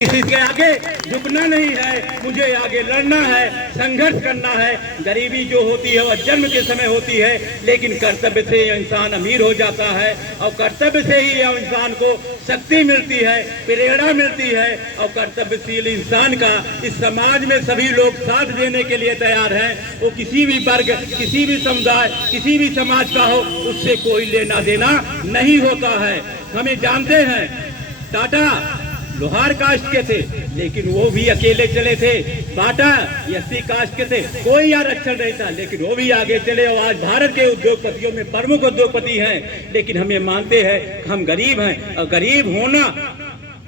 किसी के आगे झुकना नहीं है, मुझे आगे लड़ना है, संघर्ष करना है। गरीबी जो होती है वह जन्म के समय होती है, लेकिन कर्तव्य से इंसान अमीर हो जाता है और कर्तव्य से ही इंसान को शक्ति मिलती है, प्रेरणा मिलती है। और कर्तव्यशील इंसान का इस समाज में सभी लोग साथ देने के लिए तैयार हैं। वो किसी भी वर्ग, किसी भी समुदाय, किसी भी समाज का हो, उससे कोई लेना देना नहीं होता है। हमें जानते हैं टाटा लोहार कास्ट के थे, लेकिन वो भी अकेले चले थे। बाटा एससी कास्ट के थे, कोई आरक्षण नहीं था, लेकिन वो भी आगे चले और आज भारत के उद्योगपतियों में प्रमुख उद्योगपति हैं। लेकिन हमें मानते हैं हम गरीब हैं, और गरीब होना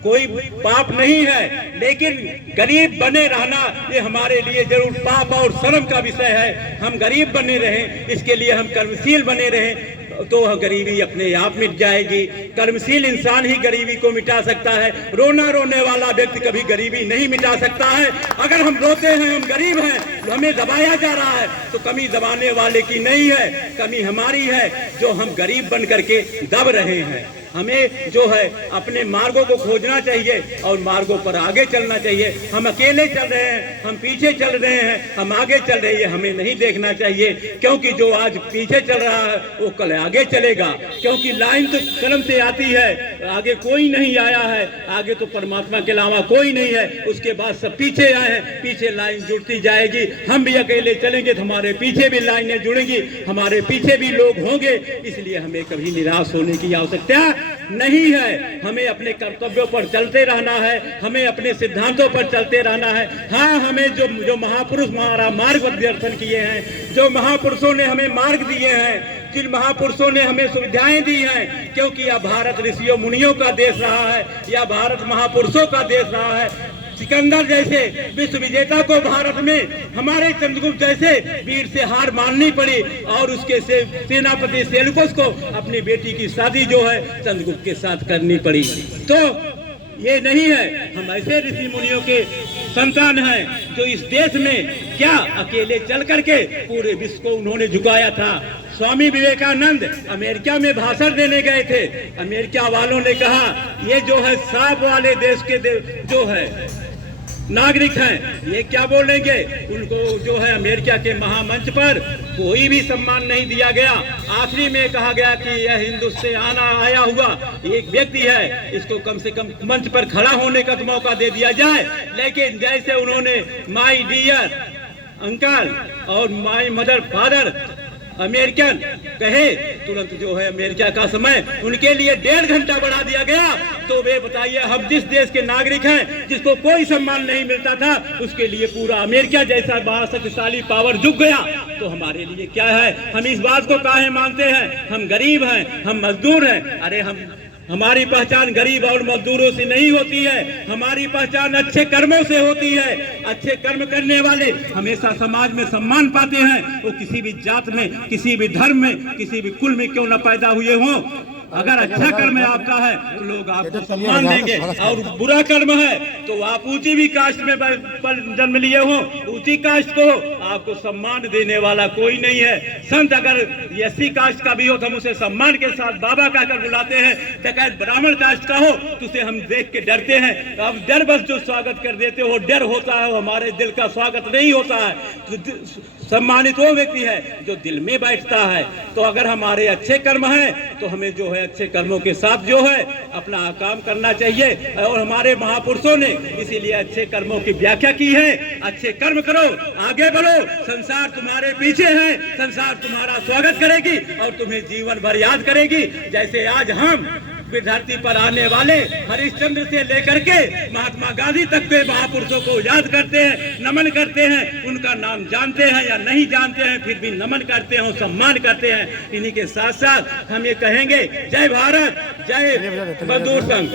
कोई पाप नहीं है, लेकिन गरीब बने रहना ये हमारे लिए जरूर पाप और शर्म का विषय है। हम गरीब बने रहें, इसके लिए हम कर्मशील बने रहें, तो गरीबी अपने आप मिट जाएगी। कर्मशील इंसान ही गरीबी को मिटा सकता है। रोना रोने वाला व्यक्ति कभी गरीबी नहीं मिटा सकता है। अगर हम रोते हैं, हम गरीब हैं, हमें दबाया जा रहा है, तो कमी दबाने वाले की नहीं है, कमी हमारी है जो हम गरीब बन करके दब रहे हैं। हमें जो है अपने मार्गों को खोजना चाहिए और मार्गों पर आगे चलना चाहिए। हम अकेले चल रहे हैं, हम पीछे चल रहे हैं, हम आगे चल रहे हैं, हमें नहीं देखना चाहिए, क्योंकि जो आज पीछे चल रहा है वो कल आगे चलेगा। क्योंकि लाइन तो कलम से आती है, आगे कोई नहीं आया है, आगे तो परमात्मा के अलावा कोई नहीं है। उसके बाद सब पीछे आए हैं, पीछे लाइन जुड़ती जाएगी। हम भी अकेले चलेंगे तो हमारे पीछे भी लाइनें जुड़ेंगी, हमारे पीछे भी लोग होंगे। इसलिए हमें कभी निराश होने की आवश्यकता नहीं है। हमें अपने कर्तव्यों पर चलते रहना है, हमें अपने सिद्धांतों पर चलते रहना है। हाँ, हमें जो महापुरुष हमारा मार्गदर्शन किए हैं, जो महापुरुषों ने हमें मार्ग दिए हैं, जिन महापुरुषों ने हमें सुविधाएं दी हैं, क्योंकि यह भारत ऋषियों मुनियों का देश रहा है, यह भारत महापुरुषों का देश रहा है। सिकंदर जैसे विश्व विजेता को भारत में हमारे चंद्रगुप्त जैसे वीर से हार माननी पड़ी और उसके सेनापति सेल्यूकस को अपनी बेटी की शादी जो है चंद्रगुप्त के साथ करनी पड़ी। तो ये नहीं है, हम ऐसे ऋषि मुनियों के संतान हैं जो इस देश में क्या अकेले चल करके पूरे विश्व को उन्होंने झुकाया था। स्वामी विवेकानंद अमेरिका में भाषण देने गए थे, अमेरिका वालों ने कहा ये जो है सांप वाले देश के जो है नागरिक हैं, ये क्या बोलेंगे। उनको जो है अमेरिका के महामंच पर कोई भी सम्मान नहीं दिया गया। आखिरी में कहा गया कि यह हिंदुस्तान आया हुआ एक व्यक्ति है, इसको कम से कम मंच पर खड़ा होने का तो मौका दे दिया जाए। लेकिन जैसे उन्होंने माय डियर अंकल और माय मदर फादर अमेरिकन कहे, तुरंत जो है अमेरिका का समय उनके लिए 1.5 घंटा बढ़ा दिया गया। तो वे बताइए, हम जिस देश के नागरिक हैं जिसको कोई सम्मान नहीं मिलता था, उसके लिए पूरा अमेरिका जैसा बड़ा शक्तिशाली पावर झुक गया, तो हमारे लिए क्या है। हम इस बात को काहे मानते हैं, हम गरीब हैं, हम मजदूर हैं। अरे हमारी पहचान गरीब और मजदूरों से नहीं होती है, हमारी पहचान अच्छे कर्मों से होती है। अच्छे कर्म करने वाले हमेशा समाज में सम्मान पाते हैं। वो किसी भी जात में, किसी भी धर्म में, किसी भी कुल में क्यों न पैदा हुए हों, अगर अच्छा कर्म है आपका है तो लोग आपको सम्मान देंगे, और बुरा कर्म है तो आप ऊंची भी कास्ट में जन्म लिए हो, ऊंची कास्ट को आपको सम्मान देने वाला कोई नहीं है। संत अगर एससी कास्ट का भी हो तो हम उसे सम्मान के साथ बाबा कहकर बुलाते हैं। अगर ब्राह्मण कास्ट का हो तो उसे हम देख के डरते हैं। तो आप डर बस जो स्वागत कर देते हो, डर होता है, वो हमारे दिल का स्वागत नहीं होता है। तो सम्मानित वो व्यक्ति है जो दिल में बैठता है। तो अगर हमारे अच्छे कर्म हैं तो हमें जो है अच्छे कर्मों के साथ जो है अपना काम करना चाहिए। और हमारे महापुरुषों ने इसीलिए अच्छे कर्मों की व्याख्या की है। अच्छे कर्म करो, आगे बढ़ो, संसार तुम्हारे पीछे है, संसार तुम्हारा स्वागत करेगी और तुम्हें जीवन भर याद करेगी। जैसे आज हम धरती पर आने वाले हरिश्चंद्र से लेकर के महात्मा गांधी तक के महापुरुषों को याद करते हैं, नमन करते हैं। उनका नाम जानते हैं या नहीं जानते हैं, फिर भी नमन करते हैं, सम्मान करते हैं। इन्हीं के साथ साथ हम ये कहेंगे, जय भारत, जय मजदूर संघ।